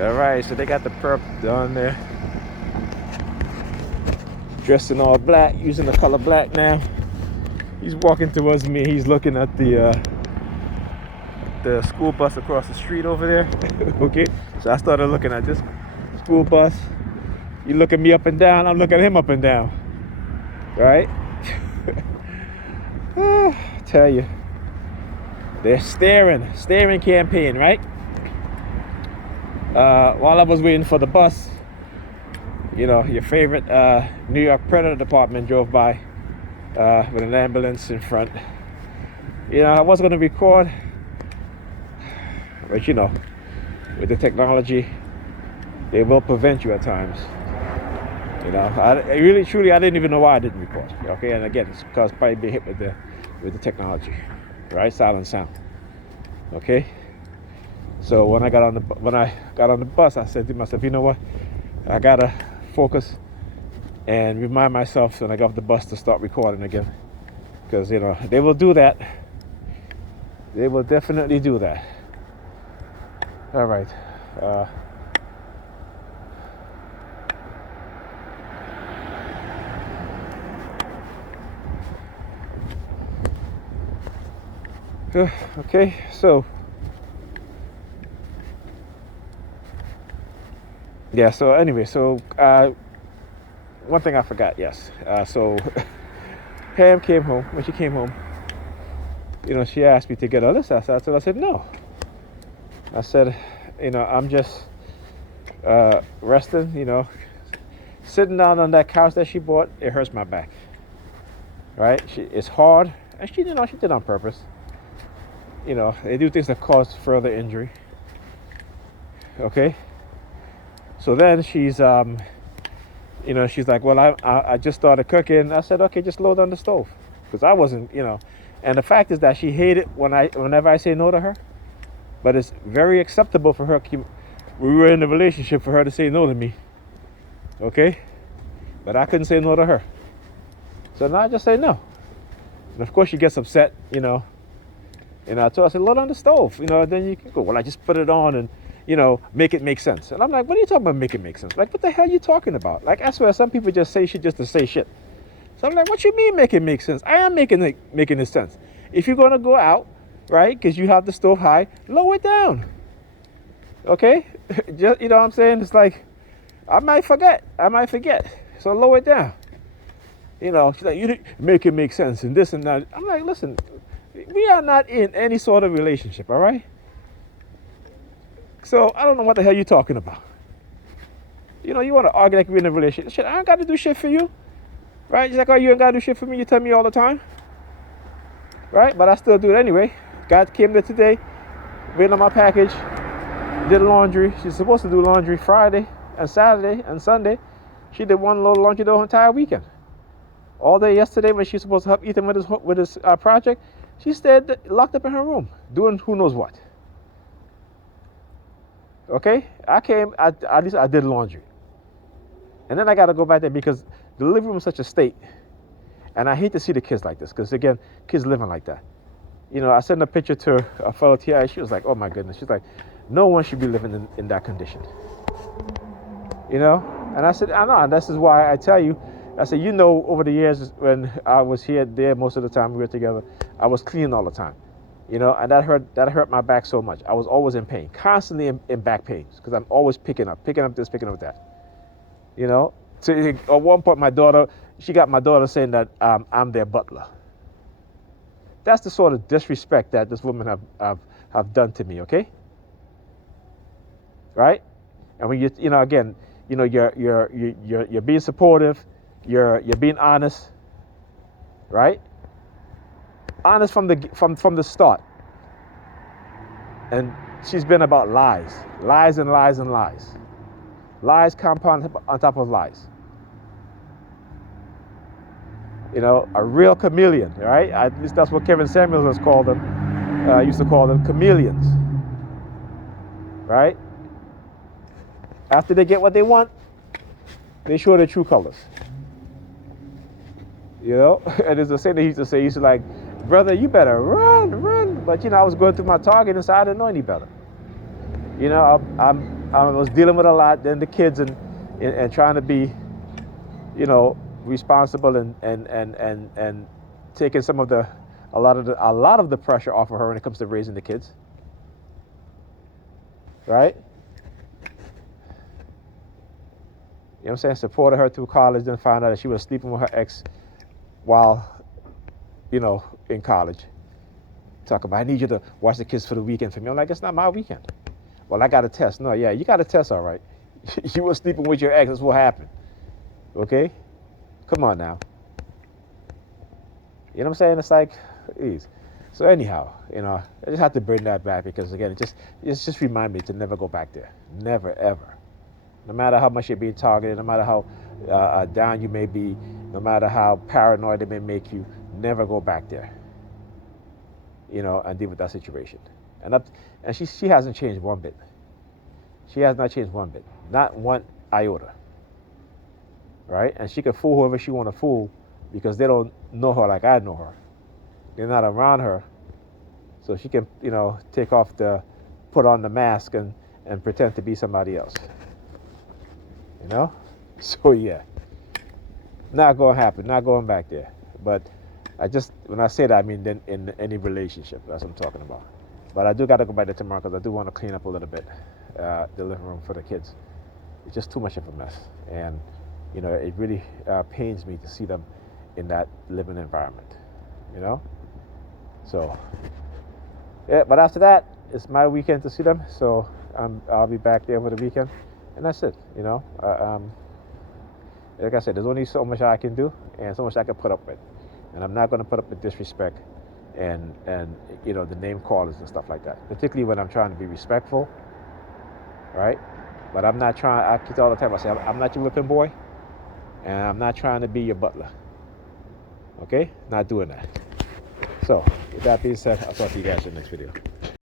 All right, so they got the perp down there, dressed in all black, using the color black now. He's walking towards me. He's looking at the school bus across the street over there. Okay, so I started looking at this school bus. You look at me up and down, I'm looking at him up and down. Right? Tell you, they're staring campaign, right? While I was waiting for the bus, you know, your favorite New York Predator department drove by with an ambulance in front. You know, I was going to record, but you know, with the technology, they will prevent you at times. You know, I really, truly, I didn't even know why I didn't record. Okay, and again, it's because probably being hit with the technology, right? Silent sound. Okay. So when I got on the bus, I said to myself, you know what? I gotta focus and remind myself when I got off the bus to start recording again, because you know they will do that. They will definitely do that. All right. Okay, so yeah, so anyway, so one thing I forgot, yes. So Pam came home. When she came home, you know, she asked me to get a list. I said no. I said, you know, I'm just resting, you know, sitting down on that couch that she bought. It hurts my back, right? It's hard, and she did it on purpose. You know, they do things that cause further injury. Okay. So then she's, you know, she's like, well, I just started cooking. I said, okay, just load on the stove, because I wasn't, you know. And the fact is that she hated whenever I say no to her, but it's very acceptable for her. We were in a relationship for her to say no to me. Okay, but I couldn't say no to her. So now I just say no. And of course she gets upset, you know. And I told her, I said, load on the stove, you know, then you can go, well, I just put it on and, you know, make it make sense. And I'm like, what are you talking about, make it make sense? Like, what the hell are you talking about? Like, I swear, some people just say shit just to say shit. So I'm like, what you mean make it make sense? I am making it sense. If you're going to go out, right, because you have the stove high, lower it down. Okay? Just, you know what I'm saying? It's like, I might forget. So lower it down. You know, she's like, you make it make sense and this and that. I'm like, listen, we are not in any sort of relationship, all right? So I don't know what the hell you're talking about. You know, you want to argue like we're in a relationship. Shit, I don't got to do shit for you, right? Just like, oh, you ain't got to do shit for me. You tell me all the time, right? But I still do it anyway. God came there today, waiting on my package, did laundry. She's supposed to do laundry Friday and Saturday and Sunday. She did one load of laundry the whole entire weekend. All day yesterday when she's supposed to help Ethan with his project, she stayed locked up in her room doing who knows what. Okay, I came, at least I did laundry. And then I got to go back there because the living room is such a state. And I hate to see the kids like this because, again, kids living like that. You know, I sent a picture to a fellow TI. She was like, oh, my goodness. She's like, no one should be living in that condition. You know? And I said, I know. And this is why I tell you, I said, you know, over the years when I was there most of the time we were together, I was cleaning all the time. You know, and that hurt my back so much. I was always in pain, constantly in back pains, because I'm always picking up this, picking up that. You know, so at one point she got my daughter saying that I'm their butler. That's the sort of disrespect that this woman have done to me. Okay, right? And when you know, again, you know, you're being supportive, you're being honest, right? Honest from the start. And she's been about lies and lies and lies. Lies compound on top of lies. You know, a real chameleon, right? At least that's what Kevin Samuels used to call them chameleons, right? After they get what they want, they show their true colors. You know, and it's the same thing he used to say. He used to like, brother, you better run. But you know, I was going through my target and so I didn't know any better. You know, I was dealing with a lot. Then the kids and trying to be, responsible and taking a lot of the pressure off of her when it comes to raising the kids, right? You know what I'm saying? Supported her through college, then found out that she was sleeping with her ex while, in college. Talk about, I need you to watch the kids for the weekend for me. I'm like, it's not my weekend. Well, I got a test. No, yeah, you got a test, all right. You were sleeping with your ex. That's what happened. Okay? Come on now. You know what I'm saying? It's like, geez. So anyhow, I just have to bring that back because again, it just remind me to never go back there. Never ever. No matter how much you're being targeted, no matter how down you may be, no matter how paranoid it may make you, never go back there. And deal with that situation. And she hasn't changed one bit. She has not changed one bit, not one iota. Right? And she can fool whoever she want to fool because they don't know her like I know her. They're not around her, so she can, put on the mask and pretend to be somebody else. So yeah, not gonna happen. Not going back there. But when I say that, I mean in any relationship. That's what I'm talking about. But I do got to go back there tomorrow because I do want to clean up a little bit the living room for the kids. It's just too much of a mess, and it really pains me to see them in that living environment. So yeah. But after that, it's my weekend to see them. So I'll be back there over the weekend, and that's it. Like I said, there's only so much I can do and so much I can put up with, and I'm not going to put up with disrespect and the name callers and stuff like that. Particularly when I'm trying to be respectful, right? But I'm not trying. I keep all the time. I say I'm not your whipping boy, and I'm not trying to be your butler. Okay? Not doing that. So with that being said, I'll talk to you guys in the next video.